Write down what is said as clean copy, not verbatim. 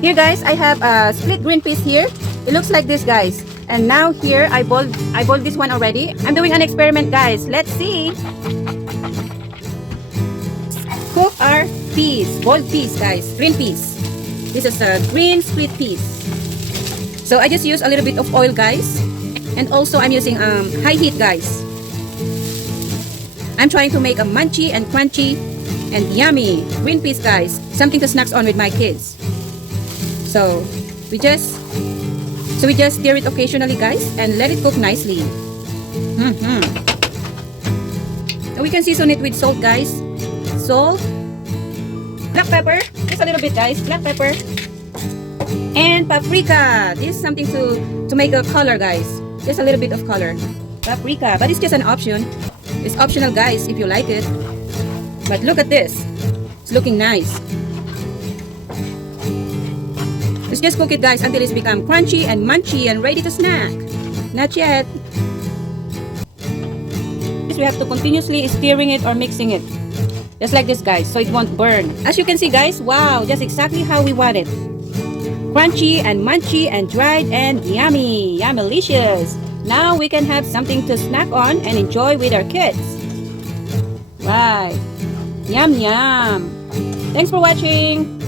Here guys, I have a split green peas here. It looks like this guys. And now here, I boiled this one already. I'm doing an experiment guys. Let's see. Cook our peas, boiled peas guys, green peas. This is a green split peas. So I just use a little bit of oil guys. And also I'm using high heat guys. I'm trying to make a munchy and crunchy and yummy green peas guys. Something to snacks on with my kids. So we just stir it occasionally guys and let it cook nicely. And we can season it with salt guys. Salt, black pepper, just a little bit guys, black pepper, and paprika. This is something to make a color guys, just a little bit of color. Paprika, but it's just an option. It's optional guys if you like it. But look at this, it's looking nice. Let's just cook it guys until it's become crunchy and munchy and ready to snack. Not yet. We have to continuously stirring it or mixing it. Just like this guys, so it won't burn. As you can see guys, wow, just exactly how we want it. Crunchy and munchy and dried and yummy. Yummy-licious. Now we can have something to snack on and enjoy with our kids. Right. Yum yum. Thanks for watching.